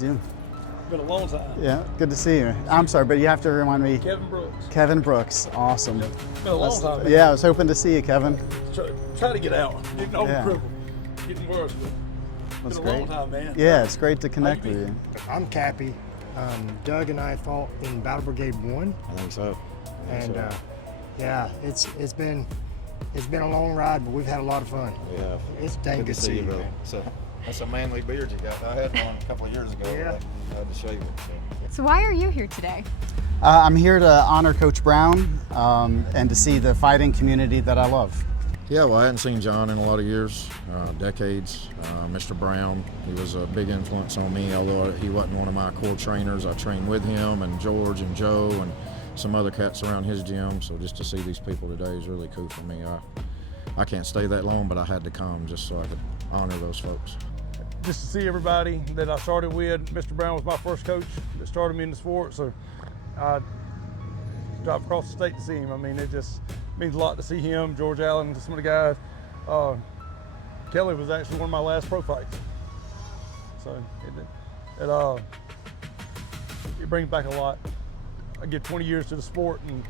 doing? Been a long time. Yeah, good to see you. I'm sorry, but you have to remind me. Kevin Brooks. Kevin Brooks, awesome. Been a long time. Man. Yeah, I was hoping to see you, Kevin. Try to get out. Getting over Yeah. crippled. Getting worse, but That's been a great. long time, man. Yeah, it's great to connect with you. I'm Cappi. Doug and I fought in Battle Brigade 1. I think so. And yeah, it's been a long ride, but we've had a lot of fun. Yeah. It's dang good to see you, brother. man. So that's a manly beard you got. I had one a couple of years ago. Yeah. I had to shave it. So why are you here today? I'm here to honor Coach Brown and to see the fighting community that I love. Yeah, well, I hadn't seen John in a lot of years, decades. Mr. Brown, he was a big influence on me, although he wasn't one of my core trainers. I trained with him and George and Joe and some other cats around his gym. So just to see these people today is really cool for me. I can't stay that long, but I had to come just so I could honor those folks. Just to see everybody that I started with. Mr. Brown was my first coach that started me in the sport, so I drive across the state to see him. I mean, it just means a lot to see him, George Allen, some of the guys. Kelly was actually one of my last pro fights. So it brings back a lot. I give 20 years to the sport, and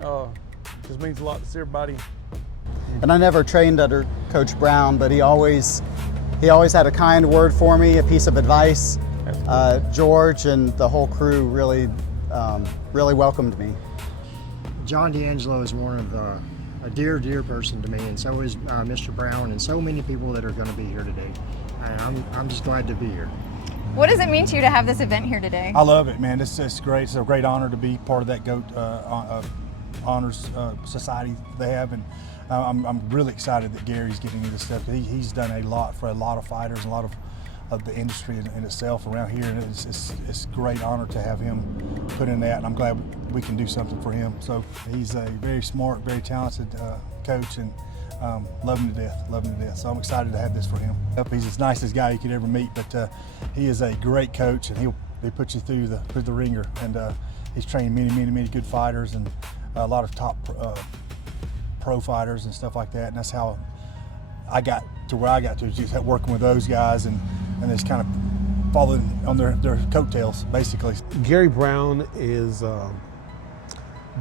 it just means a lot to see everybody. And I never trained under Coach Brown, but he always had a kind word for me, a piece of advice. George and the whole crew really welcomed me. John D'Angelo is one of a dear person to me, and so is Mr. Brown, and so many people that are going to be here today. And I'm just glad to be here. What does it mean to you to have this event here today? I love it, man. It's great. It's a great honor to be part of that GOAT honors society they have, and I'm really excited that Gary's getting into this stuff. He's done a lot for a lot of fighters and a lot of the industry in itself around here, and it's a great honor to have him put in that, and I'm glad we can do something for him. So he's a very smart, very talented coach, and love him to death. So I'm excited to have this for him. He's the nicest guy you could ever meet, but he is a great coach, and he'll put you through the ringer, and he's trained many good fighters and a lot of top pro fighters and stuff like that, and that's how I got to where I got to, just working with those guys and just kind of following on their coattails, basically. Gary Brown is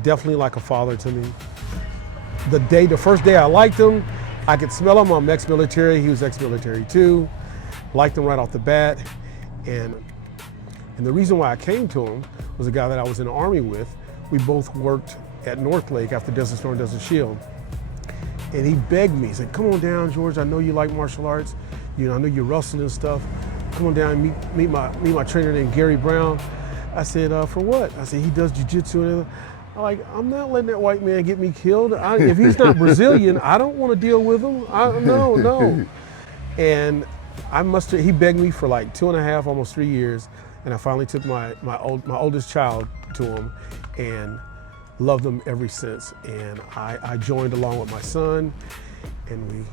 definitely like a father to me. The first day I liked him, I could smell him. I'm ex-military, he was ex-military too. Liked him right off the bat. And the reason why I came to him was a guy that I was in the Army with. We both worked at North Lake after Desert Storm, Desert Shield. And he begged me, he said, come on down, George, I know you like martial arts. You know, I know you're wrestling and stuff. Come on down and meet my trainer named Gary Brown. I said, for what? I said, he does jiu-jitsu. And I'm not letting that white man get me killed. If he's not Brazilian, I don't want to deal with him. No. And he begged me for like 2.5, almost 3 years. And I finally took my oldest child to him and loved him ever since. And I joined along with my son, and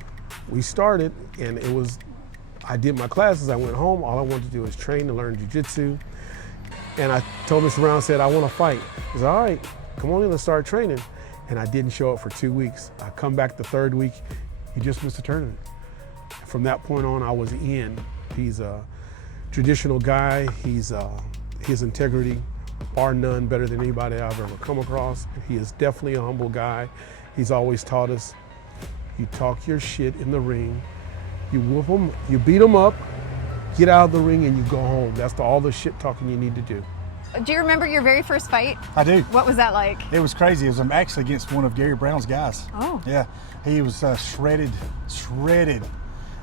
we started, and I did my classes, I went home, all I wanted to do was train and learn jiu-jitsu. And I told Mr. Brown, said, I want to fight. He said, all right, come on in, let's start training. And I didn't show up for 2 weeks. I come back the third week, he just missed a tournament. From that point on, I was in. He's a traditional guy, his integrity, bar none, better than anybody I've ever come across. He is definitely a humble guy. He's always taught us, you talk your shit in the ring, you whoop them, you beat them up, get out of the ring, and you go home. That's all the shit talking you need to do. Do you remember your very first fight? I do. What was that like? It was crazy. It was actually against one of Gary Brown's guys. Oh. Yeah, he was shredded,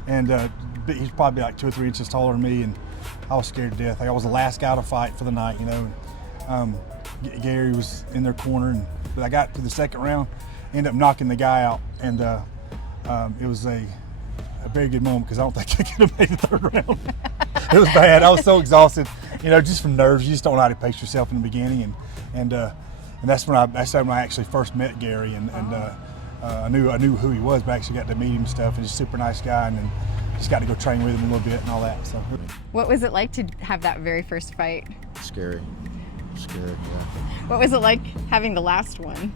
and he's probably like 2 or 3 inches taller than me, and I was scared to death. I was the last guy to fight for the night, you know. Gary was in their corner, but I got to the second round, ended up knocking the guy out, and it was a very good moment because I don't think I could have made the third round. It was bad. I was so exhausted, you know, just from nerves. You just don't know how to pace yourself in the beginning, and that's when I actually first met Gary, and I knew who he was, but I actually got to meet him and stuff, and he's a super nice guy, and then just got to go train with him a little bit and all that. So. What was it like to have that very first fight? Scary, yeah. What was it like having the last one?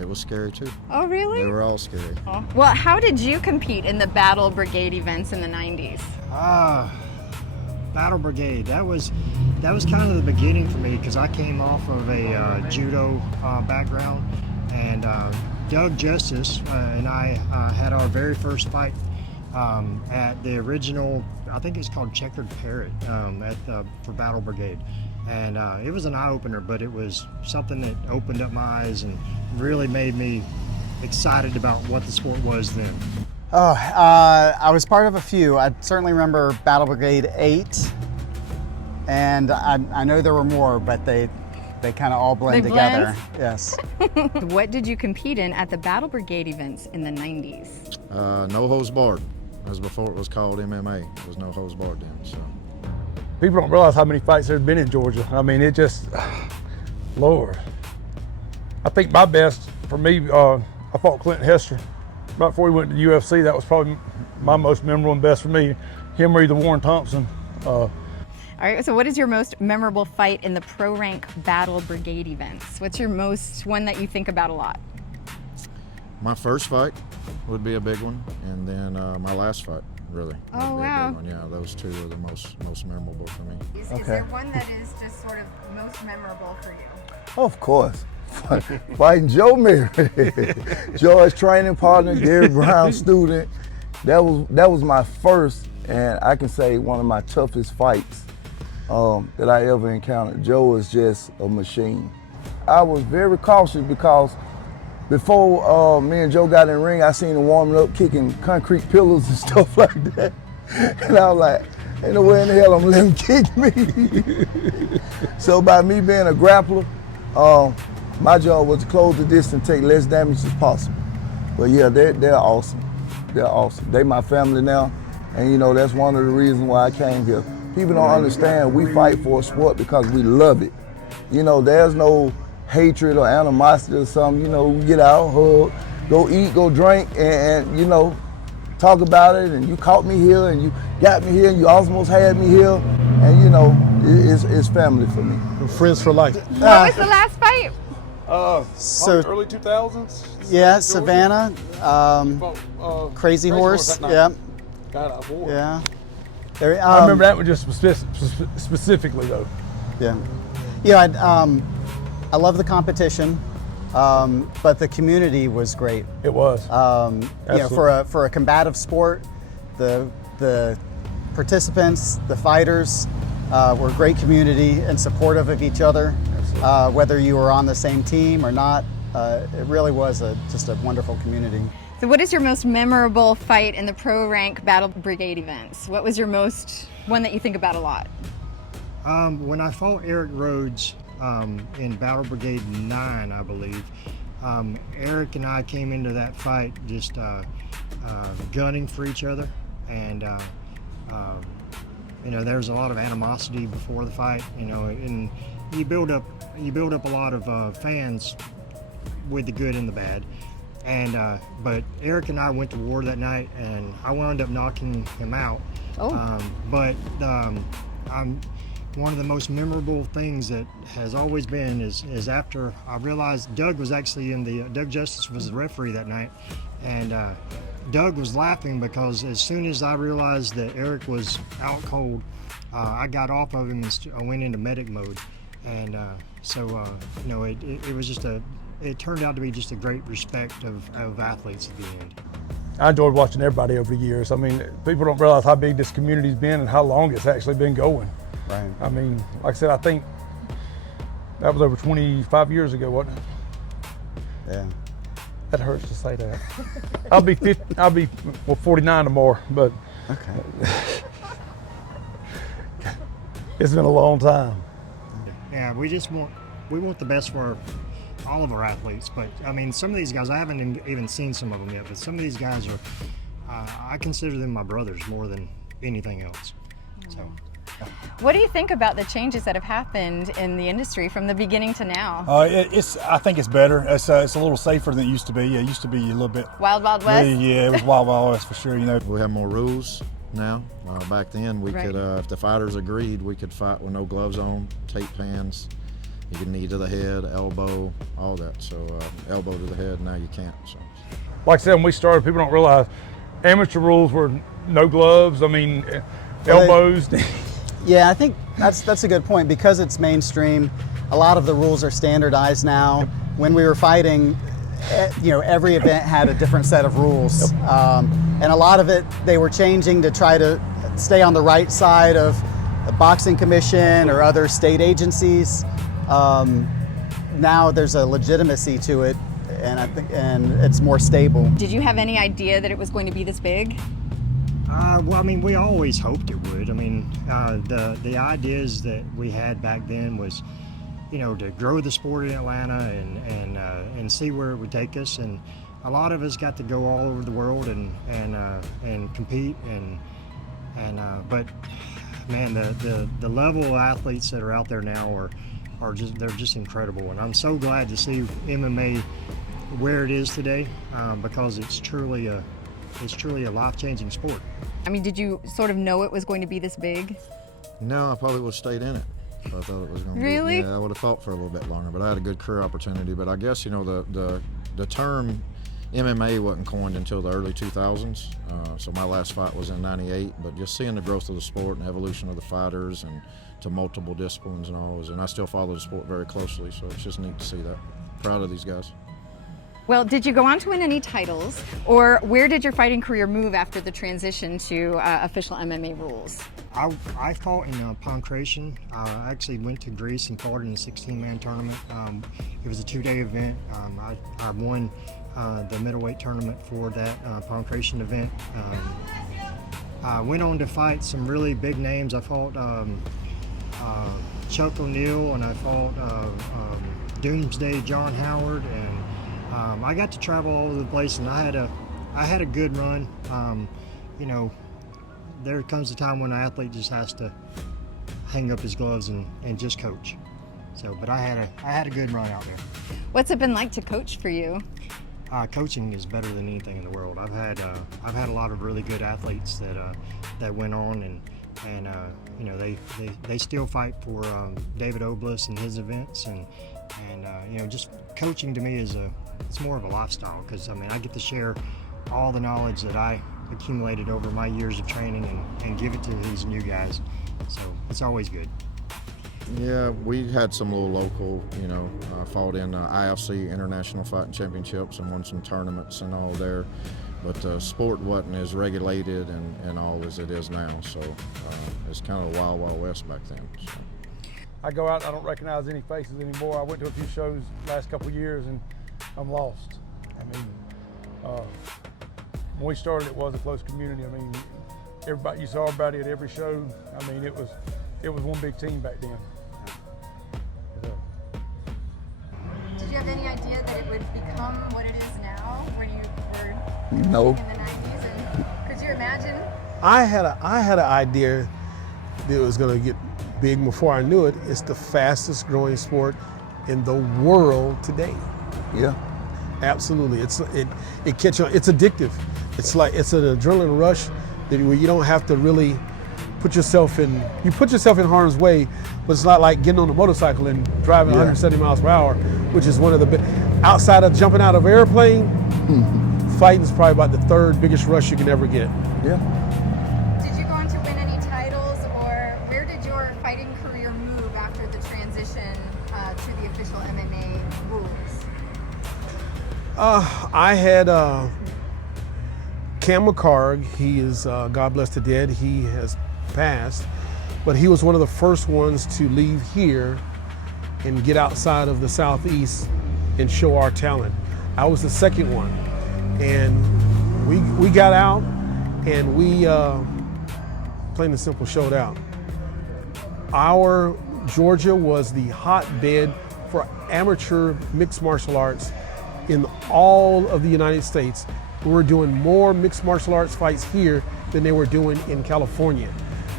It was scary too. Oh, really? They were all scary. Oh. Well, how did you compete in the Battle Brigade events in the 90s? Battle Brigade. That was kind of the beginning for me because I came off of a judo background, and Doug Justice and I had our very first fight at the original, I think it's called Checkered Parrot, for Battle Brigade. And it was an eye-opener, but it was something that opened up my eyes and really made me excited about what the sport was then. Oh, I was part of a few. I certainly remember Battle Brigade 8, and I know there were more, but they kind of all blend They together. blend? Yes. What did you compete in at the Battle Brigade events in the 90s? No holds barred. That was before it was called MMA. It was no holds barred then. So. People don't realize how many fights there's been in Georgia. I mean, it just, Lord. I think my best, for me, I fought Clinton Hester. Right before he went to the UFC, that was probably my most memorable and best for me. Him or either Warren Thompson. All right, so what is your most memorable fight in the pro rank Battle Brigade events? What's your one that you think about a lot? My first fight would be a big one, and then my last fight, really. Oh, would be wow. a big one. Yeah, those two are the most memorable for me. Is there one that is just sort of most memorable for you? Of course. Fighting Joe Mary, George's training partner, Gary Brown student. That was my first, and I can say one of my toughest fights that I ever encountered. Joe was just a machine. I was very cautious because before me and Joe got in the ring, I seen him warming up, kicking concrete pillars and stuff like that. And I was like, ain't no way in the hell I'm gonna let him kick me. So by me being a grappler, my job was to close the distance, take less damage as possible. But yeah, they're awesome. They're awesome. They my family now, and you know that's one of the reasons why I came here. People don't understand we fight for a sport because we love it. You know, there's no hatred or animosity or something. You know, we get out, hug, go eat, go drink, and you know, talk about it. And you caught me here, and you got me here, and you almost had me here, and you know, it's family for me. We're friends for life. What was the last fight? So early 2000s. yeah, Savannah, Crazy Horse. Yep. God, I wore. Yeah. There, I remember that one just specifically though. Yeah. Yeah, I love the competition, but the community was great. It was. You know, for a combative sport, the participants, the fighters, were a great community and supportive of each other, whether you were on the same team or not. It really was just a wonderful community. So what is your most memorable fight in the pro rank Battle Brigade events? What was your one that you think about a lot? When I fought Eric Rhodes in Battle Brigade 9, I believe, Eric and I came into that fight just gunning for each other, and you know, there's a lot of animosity before the fight, you know, and you build up a lot of fans with the good and the bad. And but Eric and I went to war that night, and I wound up knocking him out. Oh. But one of the most memorable things that has always been is after I realized Doug was actually Doug Justice was the referee that night, and Doug was laughing because as soon as I realized that Eric was out cold, I got off of him and I went into medic mode, and so you know, it was just it turned out to be just a great respect of athletes at the end. I enjoyed watching everybody over the years. I mean, people don't realize how big this community's been and how long it's actually been going. Right. I mean, like I said, I think that was over 25 years ago, wasn't it? Yeah. That hurts to say that. I'll be 49 tomorrow, but Okay. it's been a long time. Yeah, we want the best for all of our athletes, but I mean, some of these guys, I haven't even seen some of them yet, but some of these guys are, I consider them my brothers more than anything else. So. What do you think about the changes that have happened in the industry from the beginning to now? I think it's better. It's a little safer than it used to be. Yeah, it used to be a little bit. Wild Wild West? Yeah, it was Wild Wild West for sure, you know. We have more rules now. Back then, we Right. could, if the fighters agreed, we could fight with no gloves on, tape hands. You could knee to the head, elbow, all that. So elbow to the head, now you can't. So. Like I said, when we started, people don't realize amateur rules were no gloves. I mean, elbows. Yeah, I think that's a good point. Because it's mainstream, a lot of the rules are standardized now. Yep. When we were fighting, every event had a different set of rules. Yep. And a lot of it, they were changing to try to stay on the right side of the boxing commission or other state agencies. Now there's a legitimacy to it, and it's more stable. Did you have any idea that it was going to be this big? Well, I mean, we always hoped it would. I mean, the ideas that we had back then was, to grow the sport in Atlanta and see where it would take us. And a lot of us got to go all over the world and compete. But man, the level of athletes that are out there now they're just incredible. And I'm so glad to see MMA where it is today, because it's truly a life-changing sport. I mean, did you sort of know it was going to be this big? No, I probably would have stayed in it. I thought it was going to be. Really? Yeah, I would have fought for a little bit longer, but I had a good career opportunity. But I guess, the term MMA wasn't coined until the early 2000s. So my last fight was in '98. But just seeing the growth of the sport and evolution of the fighters and to multiple disciplines and all, and I still follow the sport very closely. So it's just neat to see that. Proud of these guys. Well, did you go on to win any titles, or where did your fighting career move after the transition to official MMA rules? I fought in pancration. I actually went to Greece and fought in a 16-man tournament. It was a 2-day event. I won the middleweight tournament for that pancration event. I went on to fight some really big names. I fought Chuck O'Neal, and I fought Doomsday John Howard, and I got to travel all over the place, and I had a good run. There comes a time when an athlete just has to hang up his gloves and just coach. So, but I had a good run out there. What's it been like to coach for you? Coaching is better than anything in the world. I've had a lot of really good athletes that went on and they still fight for David Oblis and his events, and just coaching to me it's more of a lifestyle, because I mean, I get to share all the knowledge that I accumulated over my years of training and give it to these new guys. So it's always good. Yeah, we had some little local, fought in IFC International Fighting Championships and won some tournaments and all there. But the sport wasn't as regulated and all as it is now. So it's kind of a wild, wild west back then. So. I go out, I don't recognize any faces anymore. I went to a few shows last couple of years and I'm lost. I mean, when we started, it was a close community. I mean, everybody, you saw everybody at every show. I mean, it was one big team back then. Did you have any idea that it would become what it is now when you were No. in the 90s? And could you imagine? I had an idea that it was going to get big before I knew it. It's the fastest growing sport in the world today. Yeah. Absolutely. It catches on. It's addictive. It's an adrenaline rush that where you don't have to really put yourself in harm's way, but it's not like getting on a motorcycle and driving 170 miles per hour, which is one of the outside of jumping out of an airplane, fighting is probably about the third biggest rush you can ever get. Yeah. Did you go on to win any titles, or where did your fighting career move after the transition to the official MMA rules? I had Cam McCarg. He is, God bless the dead, he has passed, but he was one of the first ones to leave here and get outside of the Southeast and show our talent. I was the second one, and we got out and we plain and simple showed out. Our Georgia was the hotbed for amateur mixed martial arts in all of the United States. We were doing more mixed martial arts fights here than they were doing in California.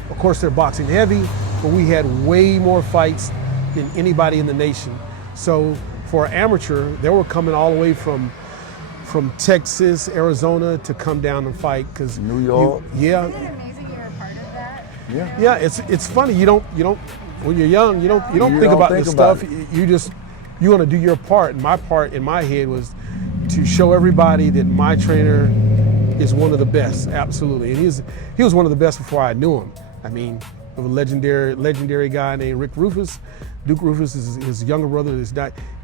Of course, they're boxing heavy, but we had way more fights than anybody in the nation. So for amateur, they were coming all the way from Texas, Arizona to come down and fight, because New York. Isn't it amazing you're a part of that? Yeah. Yeah, it's funny. You don't when you're young, you don't think about this stuff. You want to do your part. And my part in my head was to show everybody that my trainer is one of the best, absolutely. And he was one of the best before I knew him. I mean, of a legendary guy named Rick Rufus. Duke Rufus is his younger brother.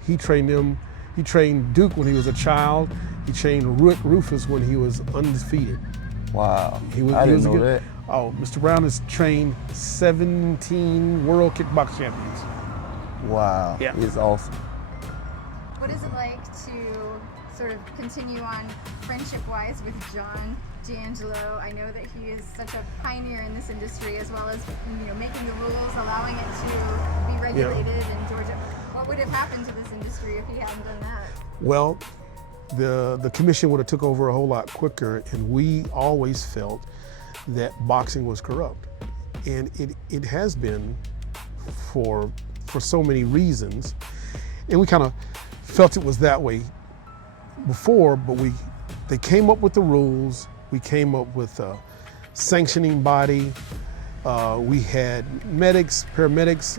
He trained him. He trained Duke when he was a child. He trained Rick Rufus when he was undefeated. Wow. I didn't know that. Oh, Mr. Brown has trained 17 world kickbox champions. Wow. Yeah. It's awesome. What is it like to sort of continue on friendship-wise with John D'Angelo? I know that he is such a pioneer in this industry, as well as making the rules, allowing it to be regulated in Georgia. What would have happened to this industry if he hadn't done that? Well, the commission would have took over a whole lot quicker, and we always felt that boxing was corrupt, and it has been for so many reasons, and we kind of felt it was that way before, but they came up with the rules. We came up with a sanctioning body. We had medics, paramedics,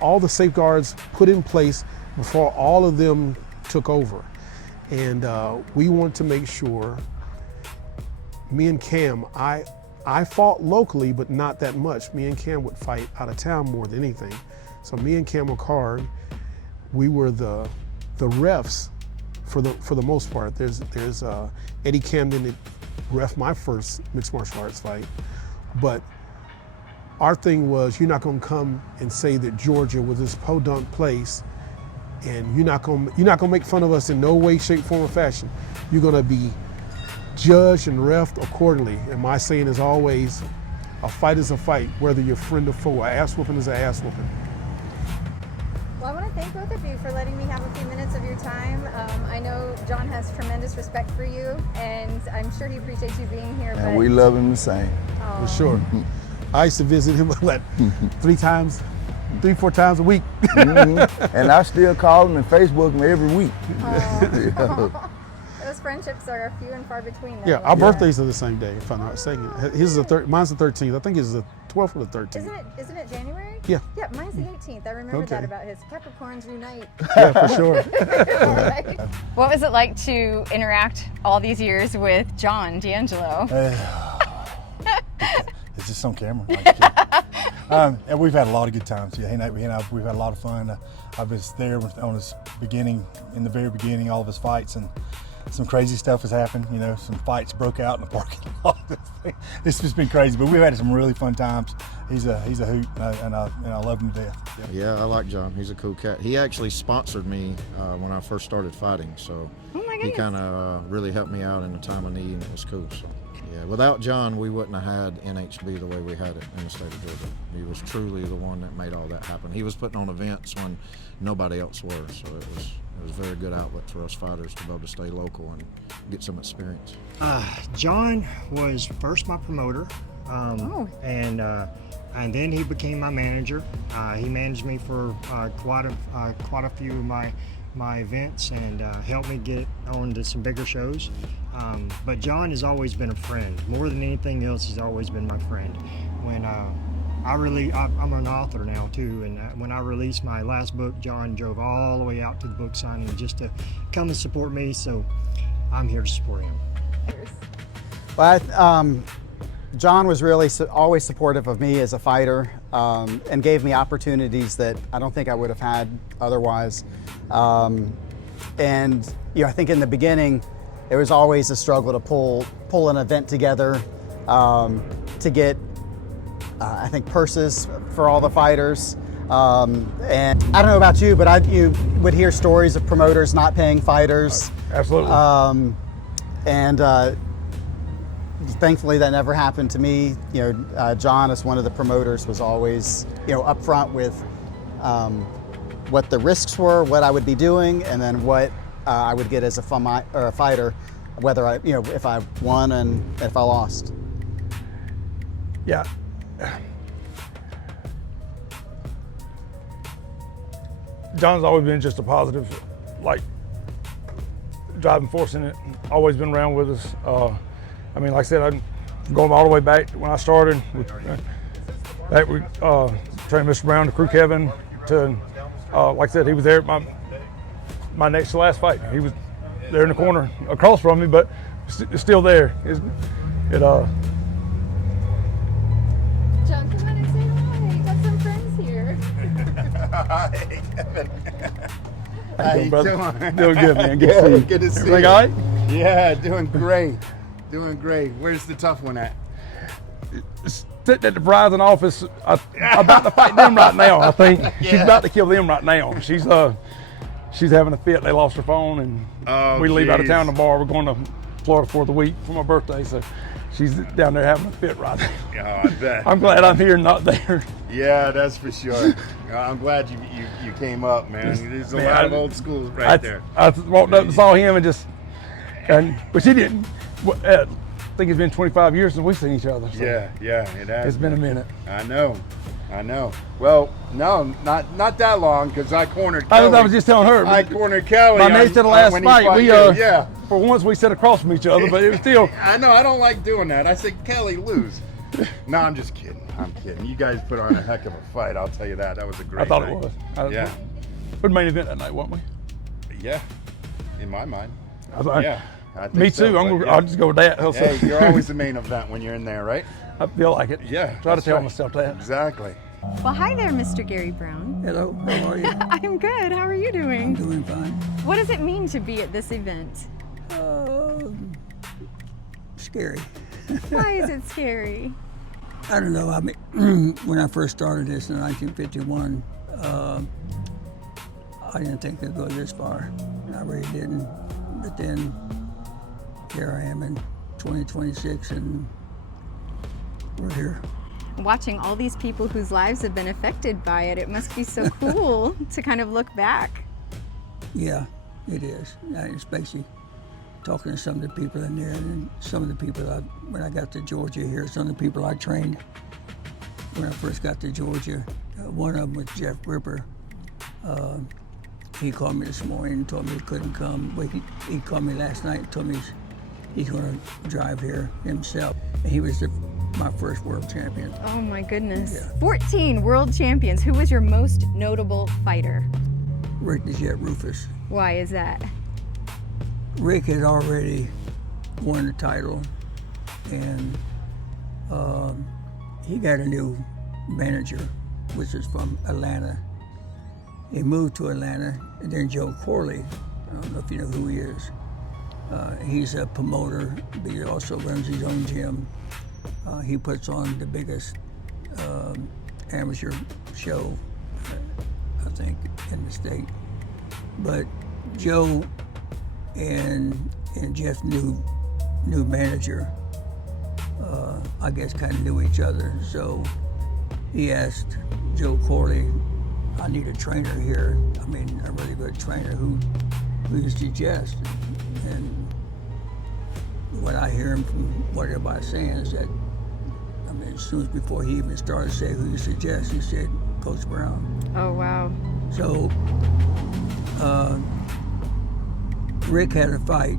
all the safeguards put in place before all of them took over. And we want to make sure, me and Cam, I fought locally, but not that much. Me and Cam would fight out of town more than anything. So me and Cam McCard, we were the refs for the most part. There's Eddie Camden that ref my first mixed martial arts fight, but our thing was, you're not gonna come and say that Georgia was this podunk place, and you're not gonna make fun of us in no way, shape, form, or fashion. You're gonna be judged and refed accordingly. And my saying is always, a fight is a fight, whether you're friend or foe. An ass whooping is an ass whooping. Well, I want to thank both of you for letting me have a few minutes of your time. I know John has tremendous respect for you, and I'm sure he appreciates you being here. And we love him the same. For sure. I used to visit him like 3, 4 times a week. And I still call him and Facebook him every week. Those friendships are few and far between. Though. Yeah, our birthdays are the same day, if I'm not mistaken. His is mine's the 13th. I think his is the 12th or the 13th. Isn't it January? Yeah. Yeah, mine's the 18th. I remember that about his Capricorns unite. Yeah, for sure. Right. What was it like to interact all these years with John D'Angelo? It's just on camera. And we've had a lot of good times. Yeah, we've had a lot of fun. I was there on his beginning, in the very beginning, all of his fights, and some crazy stuff has happened. Some fights broke out in the parking lot. It's just been crazy, but we've had some really fun times. He's a hoot, and I love him to death. Yeah, I like John. He's a cool cat. He actually sponsored me when I first started fighting, so he kind of really helped me out in the time of need, and it was cool. So. Yeah, without John, we wouldn't have had NHB the way we had it in the state of Georgia. He was truly the one that made all that happen. He was putting on events when nobody else were, so it was a very good outlet for us fighters to be able to stay local and get some experience. John was first my promoter, and then he became my manager. He managed me for quite a few of my events and helped me get on to some bigger shows. But John has always been a friend. More than anything else, he's always been my friend. When I'm an author now too, and when I released my last book, John drove all the way out to the book signing just to come and support me. So I'm here to support him. Well, John was really always supportive of me as a fighter, and gave me opportunities that I don't think I would have had otherwise. And I think in the beginning, it was always a struggle to pull an event together, to get I think purses for all the fighters. And I don't know about you, but you would hear stories of promoters not paying fighters. Absolutely. And thankfully that never happened to me. John, as one of the promoters, was always upfront with what the risks were, what I would be doing, and then what I would get as a fighter, whether if I won and if I lost. Yeah. John's always been just a positive, driving force in it. Always been around with us. Like I said, I'm going all the way back to when I started. We trained Mr. Brown, to Crew Kevin, to like I said, he was there at my next to last fight. He was there in the corner across from me, but still there. John, come on and say hello. Hi, Kevin. How you doing, brother? Doing good, man. Good to see you. Good to see Everything you. all right? Yeah, doing great. Doing great. Where's the tough one at? Sitting at the Verizon office, about to fight them right now. I think she's Yeah. about to kill them right now. She's having a fit. They lost her phone, and we leave out of geez. town tomorrow. We're going to Florida for the week for my birthday, so she's down there having a fit right now. Oh, I bet. I'm glad I'm here, not there. Yeah, that's for sure. I'm glad you came up, man. There's a Man, lot of old schools right there. I walked up and saw him but she didn't. I think it's been 25 years since we've seen each other. So Yeah, it has. it's been a minute. I know. Well, no, not that long, because I cornered Kelly. I was just telling her. I cornered Kelly. My next to the last when he fight, fought we you. Yeah. for once we sat across from each other, but it was still. I know. I don't like doing that. I said, Kelly, lose. No, I'm just kidding. I'm kidding. You guys put on a heck of a fight. I'll tell you that. That was a great I thought night. it was. Yeah. We're the main event that night, weren't we? Yeah. In my mind. I thought, Yeah. I think Me so, too. but yeah. I'll just go with that. Hey, you're always the main event when you're in there, right? I feel like it. Yeah. Try to that's tell right. myself that. Exactly. Well, hi there, Mr. Gary Brown. Hello, how are you? I'm good. How are you I'm doing? doing fine. What does it mean to be at this event? Scary. Why is it scary? I don't know. I mean, when I first started this in 1951, I didn't think I'd go this far. I really didn't. But then here I am in 2026, and we're here. Watching all these people whose lives have been affected by it, it must be so cool to kind of look back. Yeah, it is. Especially talking to some of the people in there, and some of the people when I got to Georgia here, some of the people I trained when I first got to Georgia. One of them was Jeff Ripper. He called me this morning and told me he couldn't come. But he called me last night and told me he's going to drive here himself. And he was my first world champion. Oh my goodness. Yeah. 14 world champions. Who was your most notable fighter? Rick the Jet Rufus. Why is that? Rick had already won the title, and he got a new manager, which is from Atlanta. He moved to Atlanta, and then Joe Corley, I don't know if you know who he is. He's a promoter, but he also runs his own gym. He puts on the biggest amateur show, I think, in the state. But Joe and Jeff's new manager, I guess, kind of knew each other. So he asked Joe Corley, I need a trainer here. I mean, a really good trainer who you suggest. And what I hear him from what everybody's saying is that, I mean, as soon as before he even started saying who you suggest, he said Coach Brown. Oh, wow. So Rick had a fight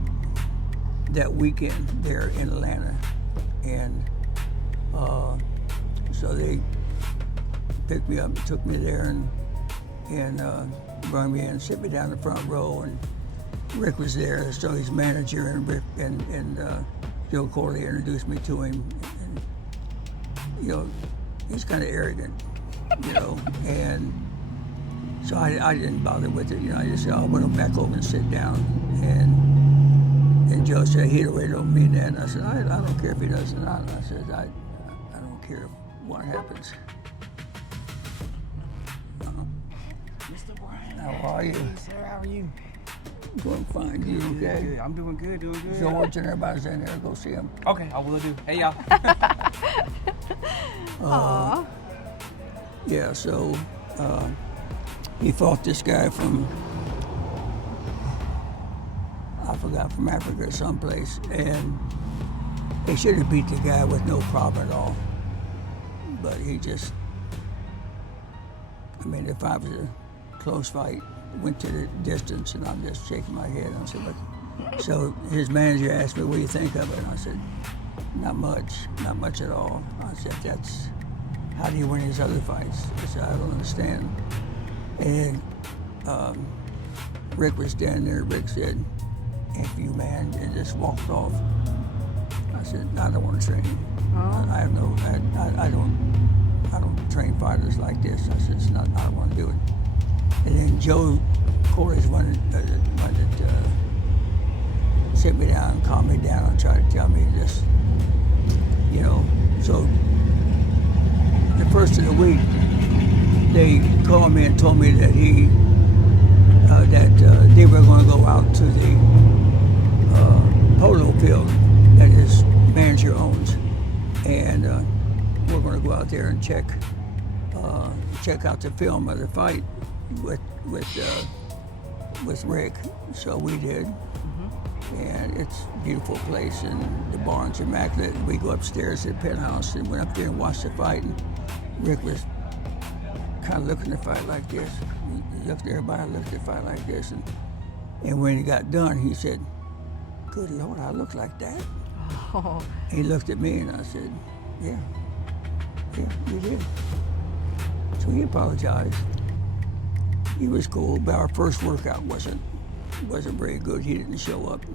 that weekend there in Atlanta, and so they picked me up and took me there and brought me in and sit me down in the front row, and Rick was there, so his manager and Rick and Joe Corley introduced me to him, and you know, he's kind of arrogant, you know, and so I didn't bother with it, you know. I just said, I went back over and sit down, and Joe said, he really don't mean that. And I said, I don't care if he does or not. I said, I don't care what happens. Mr. Brown. How are you? Hey, sir, how are you? Doing fine. You okay? Good. I'm doing good, doing good. George and everybody's in there. Go see him. Okay, I will do. Hey, y'all. Aw. Yeah, so he fought this guy from, I forgot, from Africa or someplace, and he should have beat the guy with no problem at all. But he just, I mean, if I was a close fight, went to the distance, and I'm just shaking my head. And I said, look. So his manager asked me, what do you think of it? And I said, not much at all. I said, that's, how do you win his other fights? I said, I don't understand. And Rick was standing there. Rick said, F you, man, and just walked off. I said, I don't want to train him. Oh. I don't train fighters like this. I said, I don't want to do it. Joe Corey's one that sit me down and calm me down and try to tell me this, you know. So the first of the week, they called me and told me that they were going to go out to the polo field that his manager owns, and we're going to go out there and check out the film of the fight with Rick. So we did, and it's a beautiful place, and the barn's immaculate. We go upstairs to the penthouse and went up there and watched the fight, and Rick was kind of looking at the fight like this. He looked at everybody, looked at the fight like this, and when he got done, he said, "Good Lord, I look like that?" Oh. He looked at me and I said, yeah, you did. So he apologized. He was cool, but our first workout wasn't very good. He didn't show up.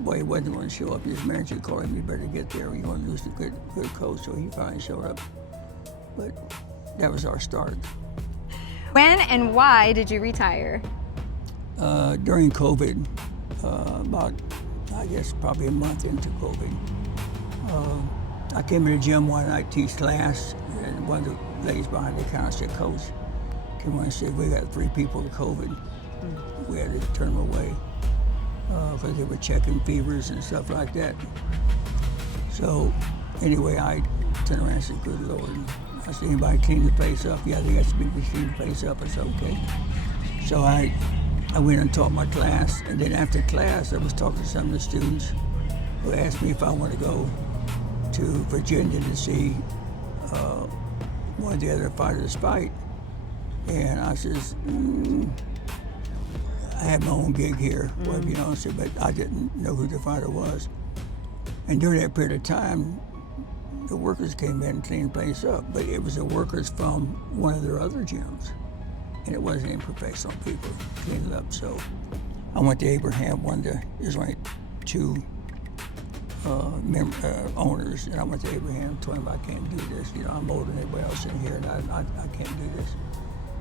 Well, he wasn't going to show up. His manager called him, "You better get there. You're going to lose the good coach." So he finally showed up. But that was our start. When and why did you retire? During COVID, about, I guess, probably a month into COVID. I came to the gym one night, teach class, and one of the ladies behind the counter said, "Coach," came on and said, "We got 3 people with COVID." We had to turn them away because they were checking fevers and stuff like that. So anyway, I turned around and said, "Good Lord." I said, "Anybody clean the place up?" "Yeah, they got some people to clean the place up." I said, "Okay." So I went and taught my class, and then after class, I was talking to some of the students who asked me if I want to go to Virginia to see one of the other fighters fight. And I says, I have my own gig here, well, you know, so, but I didn't know who the fighter was. And during that period of time, the workers came in and cleaned the place up, but it was the workers from one of their other gyms. And it wasn't any professional people cleaning it up. So I went to Abraham, there's only 2 owners, and I went to Abraham, told him I can't do this. You know, I'm older than everybody else in here, and I can't do this.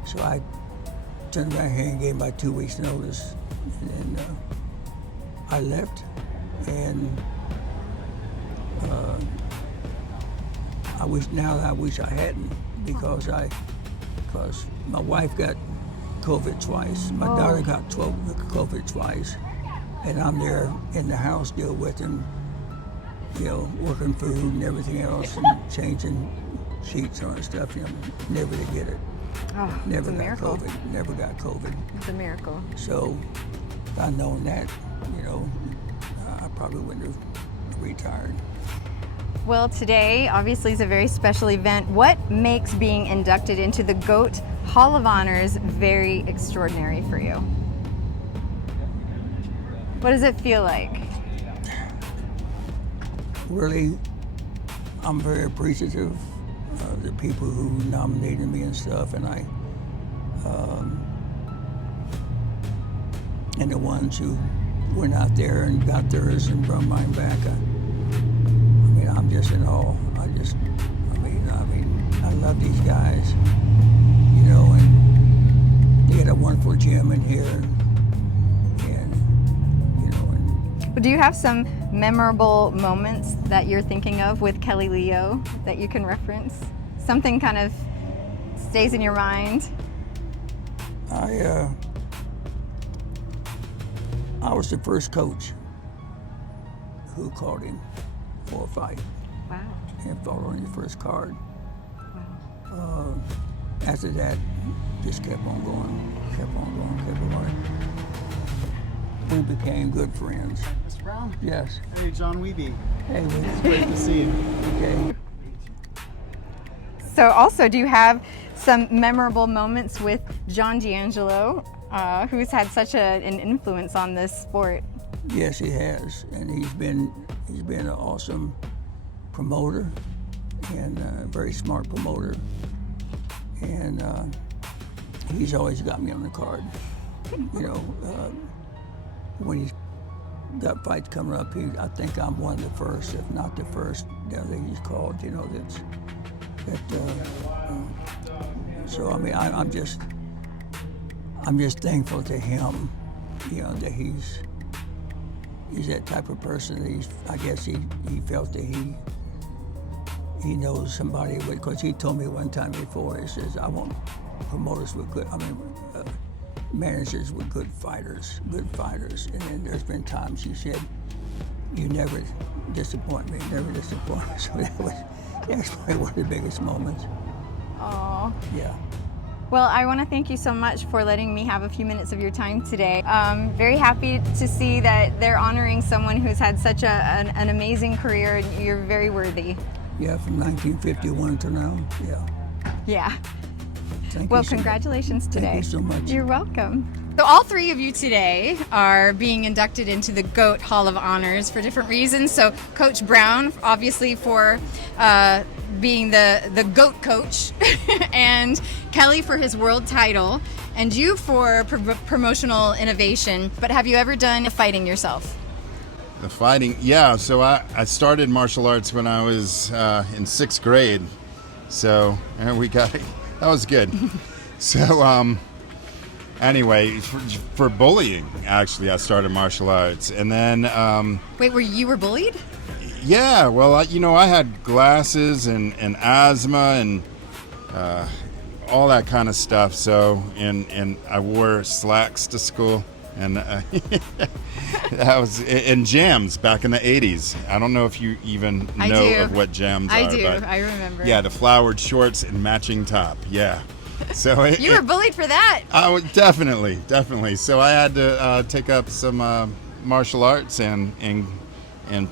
So I turned around here and gave him about 2 weeks' notice, and then I left, and I wish I hadn't, because my wife got COVID twice. My daughter got COVID twice, and I'm there in the house deal with him, you know, working food and everything else, and changing sheets and stuff. You know, never to get it. Oh, Never it's a got miracle. COVID. Never got COVID. It's a miracle. So if I'd known that, you know, I probably wouldn't have retired. Well, today obviously is a very special event. What makes being inducted into the GOAT Hall of Honors very extraordinary for you? What does it feel like? Really, I'm very appreciative of the people who nominated me and stuff, and and the ones who went out there and got theirs and brought mine back. I mean, I'm just in awe. I love these guys, you know, and they had a wonderful gym in here, and you know. But do you have some memorable moments that you're thinking of with Kelly Leo that you can reference? Something kind of stays in your mind? I was the first coach who called him for a fight. Wow. And fought on his first card. Wow. After that, just kept on going. We became good friends. Mr. Brown? Yes. Hey, John Wehby. Hey, It's great to see you. okay. So also, do you have some memorable moments with John D'Angelo, who's had such an influence on this sport? Yes, he has, and he's been an awesome promoter, and a very smart promoter, and he's always got me on the card. You know, when he's got fights coming up, I think I'm one of the first, if not the first, that he's called. You know, so I mean, I'm just thankful to him, that he's that type of person. That I guess he felt that he knows somebody, because he told me one time before, he says, I want promoters with good, managers with good fighters. And then there's been times he said, you never disappoint me. So that's probably one of the biggest moments. Oh. Yeah. Well, I want to thank you so much for letting me have a few minutes of your time today. Very happy to see that they're honoring someone who's had such an amazing career, and you're very worthy. Yeah, from 1951 to now. Yeah. Yeah. Thank Well, you so much. congratulations today. Thank you so much. You're welcome. So all three of you today are being inducted into the GOAT Hall of Honors for different reasons. So Coach Brown, obviously for being the GOAT coach, and Kelly for his world title, and you for promotional innovation. But have you ever done fighting yourself? The fighting, yeah. So I started martial arts when I was in 6th grade. So that was good. So anyway, for bullying, actually, I started martial arts, and then. Wait, you were bullied? Yeah, well, I had glasses and asthma and all that kind of stuff. So, and I wore slacks to school, and that was in jams back in the 80s. I don't know if you even know of what jams are. I do. But I remember. yeah, the flowered shorts and matching top. Yeah. So you were bullied for that. Definitely. So I had to take up some martial arts and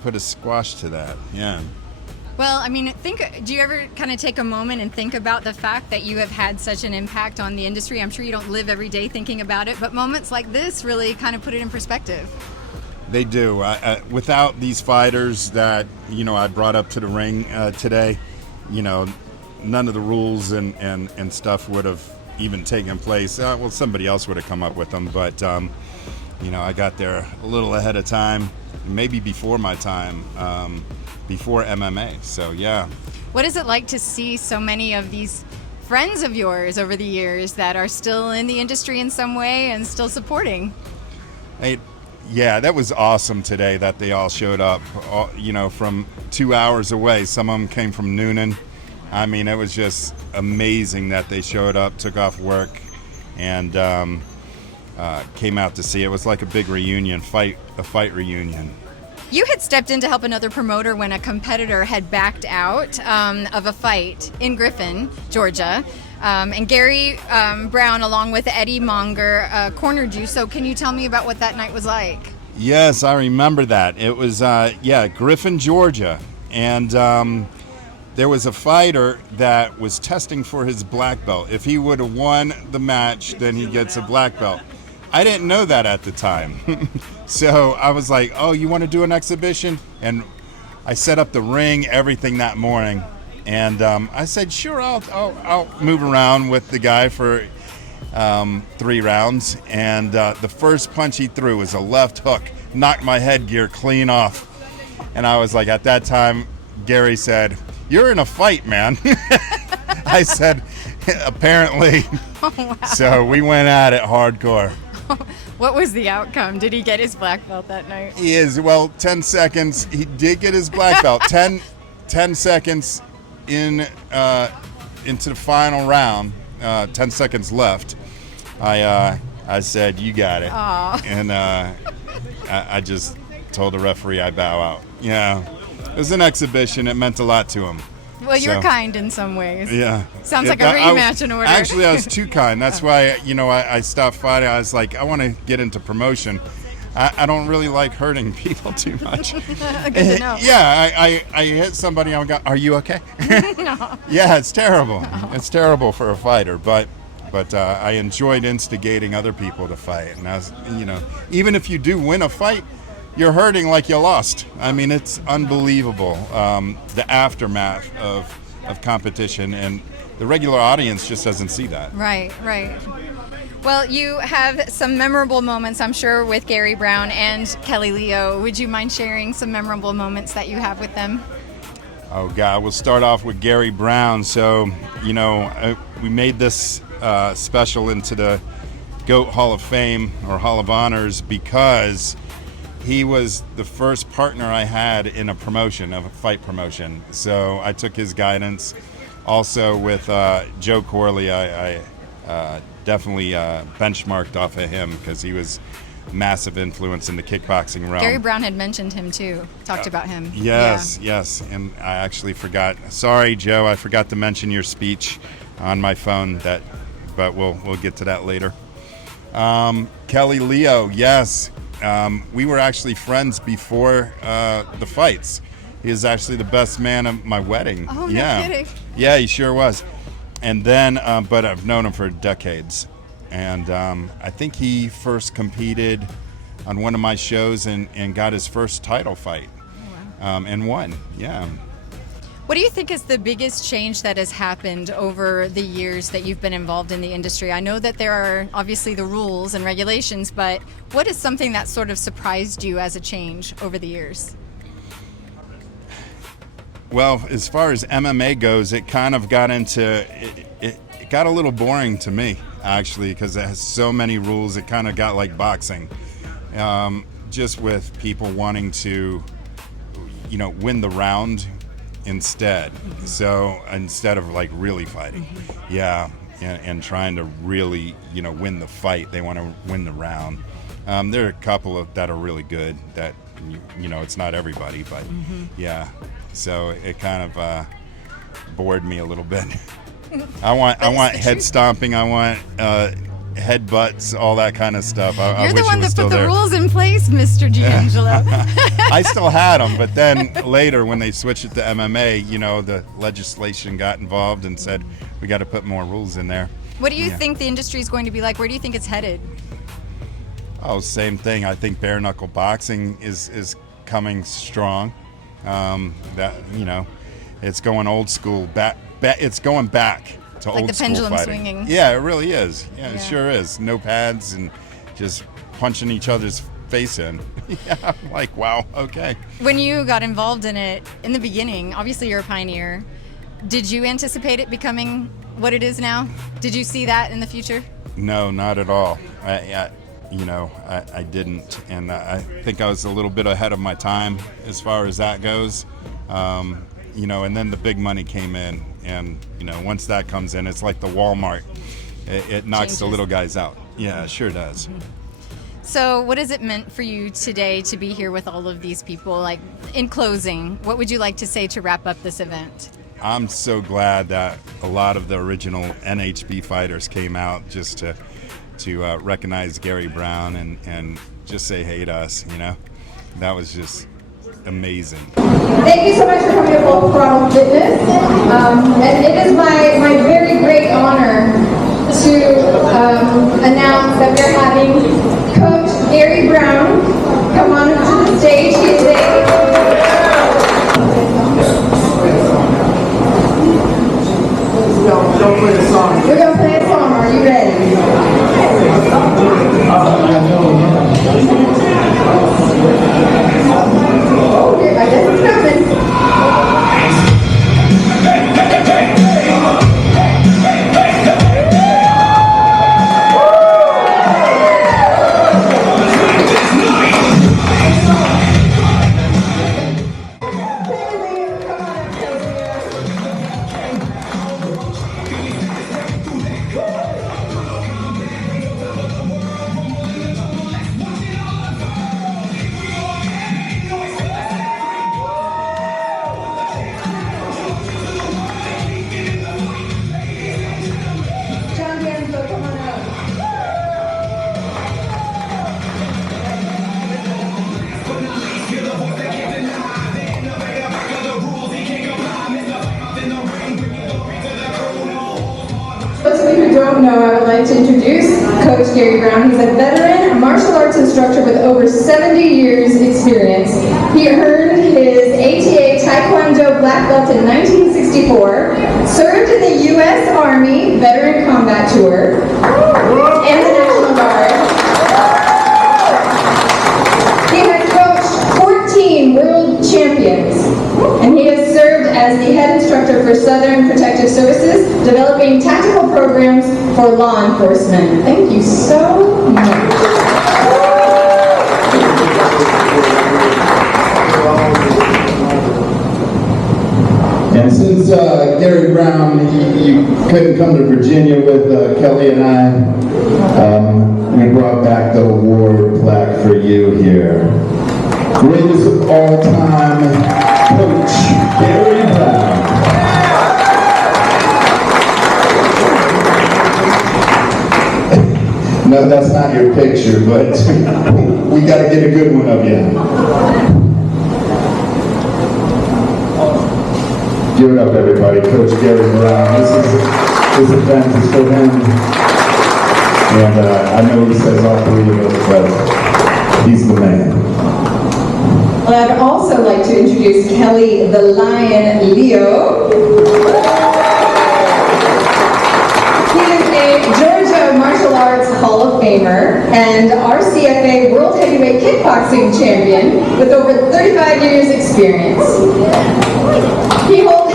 put a squash to that. Yeah. Well, I mean, do you ever kind of take a moment and think about the fact that you have had such an impact on the industry? I'm sure you don't live every day thinking about it, but moments like this really kind of put it in perspective. They do. Without these fighters that, I brought up to the ring today, none of the rules and stuff would have even taken place. Well, somebody else would have come up with them, but, I got there a little ahead of time, maybe before my time. Before MMA, so yeah. What is it like to see so many of these friends of yours over the years that are still in the industry in some way and still supporting? Yeah, that was awesome today that they all showed up, from 2 hours away. Some of them came from Noonan. I mean, it was just amazing that they showed up, took off work, and came out to see. It was like a big reunion, a fight reunion. You had stepped in to help another promoter when a competitor had backed out of a fight in Griffin, Georgia. And Gary Brown, along with Eddie Monger, cornered you. So can you tell me about what that night was like? Yes, I remember that. It was, Griffin, Georgia. And there was a fighter that was testing for his black belt. If he would have won the match, then he gets a black belt. I didn't know that at the time. So I was like, oh, you want to do an exhibition? And I set up the ring, everything that morning. And I said, sure, I'll move around with the guy for 3 rounds. And the first punch he threw was a left hook, knocked my headgear clean off. And I was like, at that time, Gary said, you're in a fight, man. I said, apparently. Oh, wow. So we went at it hardcore. What was the outcome? Did he get his black belt that night? He is, 10 seconds. He did get his black belt. 10 seconds into the final round, 10 seconds left. I said, you got it. Aww. And I just told the referee I bow out. Yeah, it was an exhibition. It meant a lot to him. Well, you're kind in some ways. Yeah. Sounds like a rematch in order. Actually, I was too kind. That's why, I stopped fighting. I was like, I want to get into promotion. I don't really like hurting people too much. Good to know. Yeah, I hit somebody. I go, are you okay? No. Yeah, it's terrible. No. It's terrible for a fighter, but I enjoyed instigating other people to fight. And I was, even if you do win a fight, you're hurting like you lost. I mean, it's unbelievable, the aftermath of competition, and the regular audience just doesn't see that. Right. Well, you have some memorable moments, I'm sure, with Gary Brown and Kelly Leo. Would you mind sharing some memorable moments that you have with them? Oh, God, we'll start off with Gary Brown. So, we made this special into the GOAT Hall of Fame or Hall of Honors because he was the first partner I had in a promotion, of a fight promotion. So I took his guidance. Also with Joe Corley, I definitely benchmarked off of him because he was massive influence in the kickboxing realm. Gary Brown had mentioned him too, talked about him. Yes, and I actually forgot. Sorry, Joe, I forgot to mention your speech on my phone. But we'll get to that later. Kelly Leo, yes, we were actually friends before the fights. He was actually the best man at my wedding. Oh, no kidding. Yeah, he sure was. And then, but I've known him for decades. And I think he first competed on one of my shows and got his first title fight. Oh, wow. And won, yeah. What do you think is the biggest change that has happened over the years that you've been involved in the industry? I know that there are obviously the rules and regulations, but what is something that sort of surprised you as a change over the years? Well, as far as MMA goes, it kind of got into, it got a little boring to me, actually, because it has so many rules. It kind of got like boxing, just with people wanting to, win the round instead. So instead of like really fighting, yeah, and trying to really, win the fight, they want to win the round. There are a couple of that are really good that, it's not everybody, but yeah. So it kind of bored me a little bit. I want head stomping. I want headbutts, all that kind of stuff. You're the one that put the rules in place, Mr. D'Angelo. I still had them, but then later when they switched it to MMA, the legislation got involved and said we got to put more rules in there. What do you think the industry is going to be like? Where do you think it's headed? Oh, same thing. I think bare knuckle boxing is coming strong. It's going old school back. It's going back to like old the school pendulum fighting. swinging. Yeah, it really is. Yeah, it sure is. No pads and just punching each other's face in. Yeah, I'm like, wow, okay. When you got involved in it in the beginning, obviously you're a pioneer. Did you anticipate it becoming what it is now? Did you see that in the future? No, not at all. I didn't, and I think I was a little bit ahead of my time as far as that goes. And then the big money came in, and once that comes in, it's like the Walmart. It knocks Changes. the little guys out. Yeah, it sure does. So what has it meant for you today to be here with all of these people? Like, in closing, what would you like to say to wrap up this event? I'm so glad that a lot of the original NHB fighters came out just to recognize Gary Brown and just say hey to us, That was just amazing. Thank you so much for coming to Full Throttle Fitness. And it is my very great honor to announce that we're having Coach Gary Brown come on to the stage. He is Don't play the song. We're going to play a song. Are you ready? Oh, I guess it's coming. John D'Angelo, come on up. Those of you who don't know, I would like to introduce Coach Gary Brown. He's a veteran martial arts instructor with over 70 years experience. He earned his ATA Taekwondo black belt in 1964, served in the U.S. Army Veteran Combat Tour, and the National Guard. He has coached 14 world champions, and he has served as the head instructor for Southern Protective Services, developing developing tactical programs for law enforcement. Thank you so much. And since Gary Brown, you couldn't come to Virginia with Kelly and I, we brought back the award plaque for you here. Greatest of all time, Coach Gary Brown. No, that's not your picture, but we got to get a good one of you. Give it up, everybody. Coach Gary Brown. This event is for him. And I know he says all three of us, but he's the man. Well, I'd also like to introduce Kelly the Lion Leo. He is a Georgia Martial Arts Hall of Famer and RCFA World Heavyweight Kickboxing Champion with over 35 years experience. He holds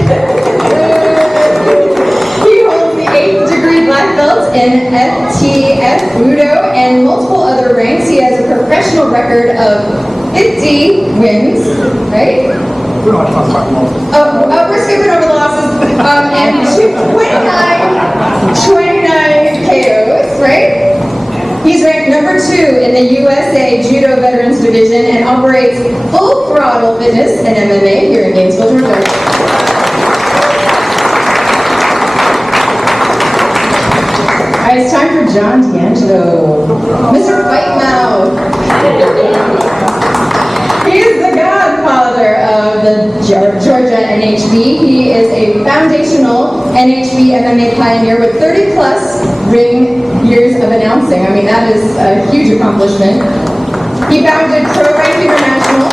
the 8th degree black belt in FTF Judo and multiple other ranks. He has a professional record of 50 wins, right? We're skipping over the losses. And 29 KOs, right? He's ranked number 2 in the USA Judo Veterans Division and operates full throttle fitness and MMA here in Gainesville, Georgia. It's time for John D'Angelo, Mr. FightMouth. He is the godfather of the Georgia NHB. He is a foundational NHB MMA pioneer with 30 plus ring years of announcing. I mean, that is a huge accomplishment. He founded Pro Rank International.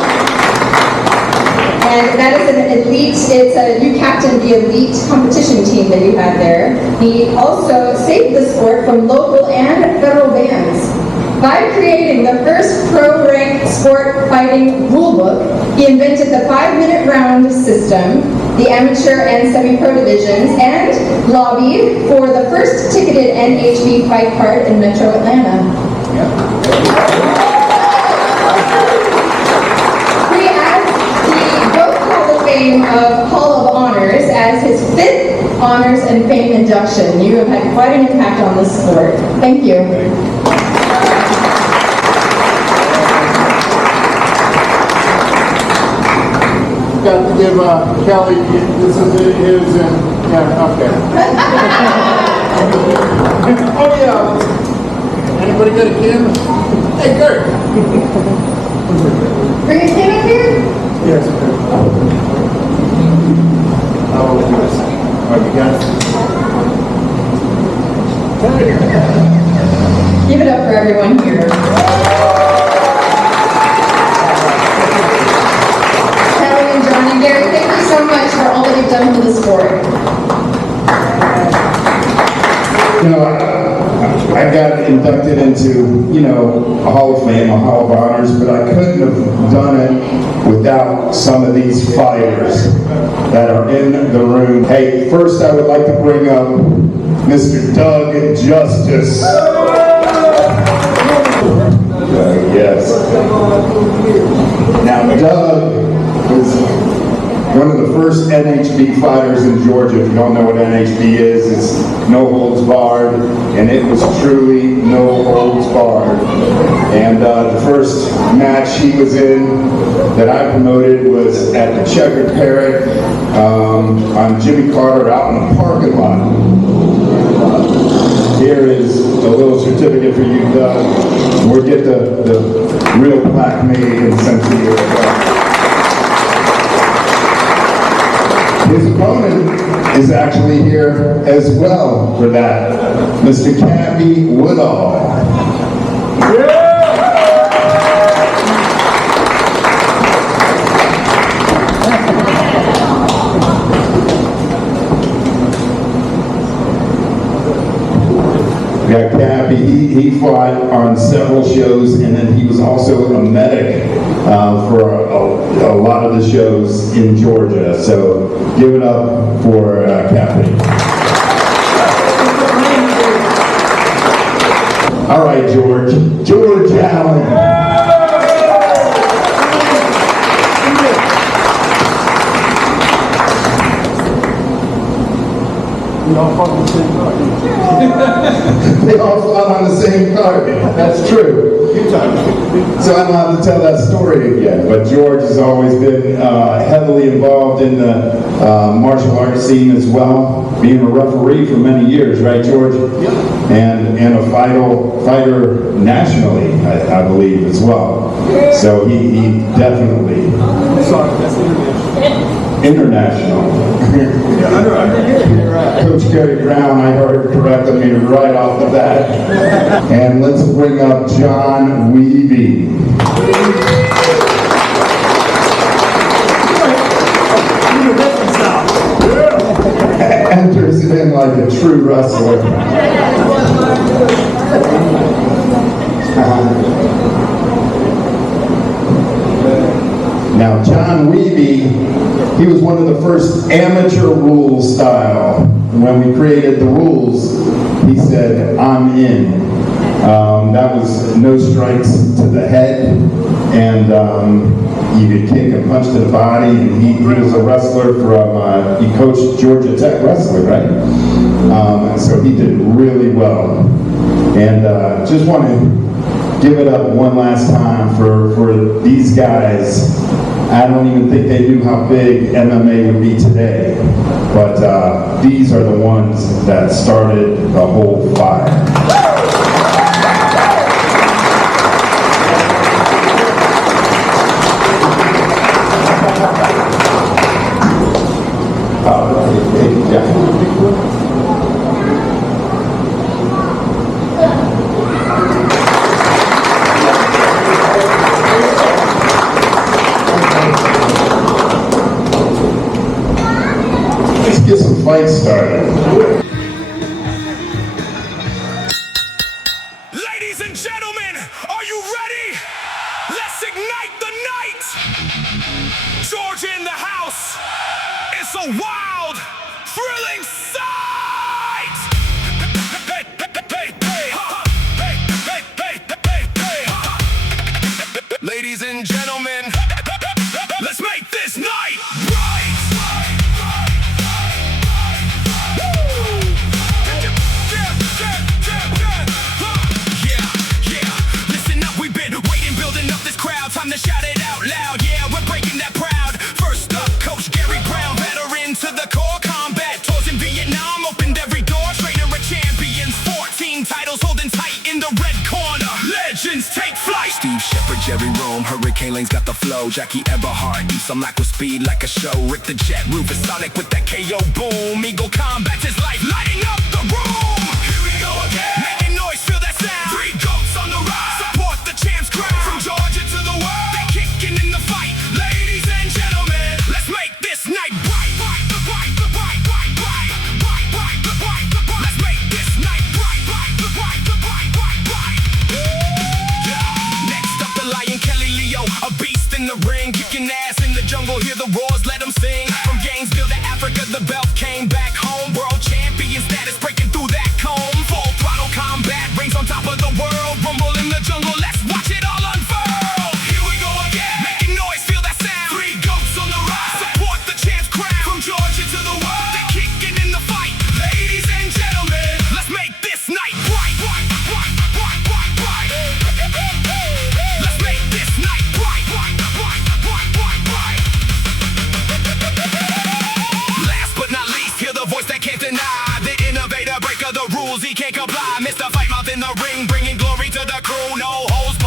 And that is an elite, you captained the elite competition team that you had there. He also saved the sport from local and federal bans. By creating the first pro-rank sport fighting rulebook, he invented the 5-minute round system, the amateur and semi-pro divisions, and lobbied for the first ticketed NHB fight card in Metro Atlanta. Of Hall of Honors as his 5th Honors and Fame induction. You have had quite an impact on this sport. Thank you. Got to give Kelly, this is his, and yeah, okay. Oh yeah. Anybody got a camera? Hey, Kurt. Bring his camera up here? Yes. Oh, you got it. Give it up for everyone here. Kelly and John and Gary, thank you so much for all that you've done for the sport. You know, I got inducted into, a Hall of Fame, a Hall of Honors, but I couldn't have done it without some of these fighters that are in the room. Hey, first I would like to bring up Mr. Doug Justice. Yes. Now, Doug was one of the first NHB fighters in Georgia. If you don't know what NHB is, it's no holds barred, and it was truly no holds barred. And the first match he was in that I promoted was at the Checkered Parrot on Jimmy Carter out in the parking lot. Here is a little certificate for you, Doug. We'll get the real plaque made and sent to you. His opponent is actually here as well for that, Mr. Cappi Woodall. We got Cappi. He fought on several shows, and then he was also a medic for a lot of the shows in Georgia. So give it up for Cappi. All right, George. George Allen. We all fought on the same card. They all fought on the same card. That's true. So I don't have to tell that story again, but George has always been heavily involved in the martial arts scene as well, being a referee for many years, right, George? Yeah. And a fighter nationally, I believe, as well. So he definitely... Sorry, that's international. International. Coach Gary Brown, I heard, corrected me right off the bat. And let's bring up John Wehby. Enters in like a true wrestler. Now, John Wehby, he was one of the first amateur rules style. When we created the rules, he said, "I'm in." That was no strikes to the head, and you could kick and punch to the body. And he was a wrestler from, he coached Georgia Tech wrestling, right? And so he did really well. And just want to give it up one last time for these guys. I don't even think they knew how big MMA would be today, but these are the ones that started the whole fire. Let's get some fights started. Ladies and gentlemen, are you ready? Let's ignite the night. Georgia in the house. It's a wild, thrilling sight. Ladies and gentlemen, let's make this night right. Time to shout it out loud, yeah, we're breaking that proud. First up, Coach Gary Brown, veteran to the core. Combat tours in Vietnam, opened every door. Trainer of champions, 14 titles holding tight in the red corner. Legends take flight. Steve Shepard, Jerry Rome, Hurricane Lane's got the flow. Jackie Everhart, some lack with speed like a show. Rick the Jet, Rufus Sonic with that KO boom. Eagle Combat's his life, lighting up the room. Here we go again, making noise, feel that sound. Three goats on the rise, support the champ's crown. From Georgia to the world, they kicking in the fight. Ladies and gentlemen, let's make this night bright. Let's make this night bright. Next up, the Lion Kelly Leo, a beast in the ring, kicking ass in the jungle. Hear the roars, let them sing. From Gainesville to Africa, the belt came back home. World champion status, breaking through that comb. Full throttle combat, reigns on top of the world. Rumble in the jungle, let's watch it all unfurl. Here we go again, making noise, feel that sound. Three goats on the rise, support the champ's crown. From Georgia to the world, they kicking in the fight. Ladies and gentlemen, let's make this night bright. Let's make this night bright. Last but not least, hear the voice that can't deny. The innovator, breaker the rules, he can't comply. Mr. FightMouth in the ring, bringing glory to the crew. No holds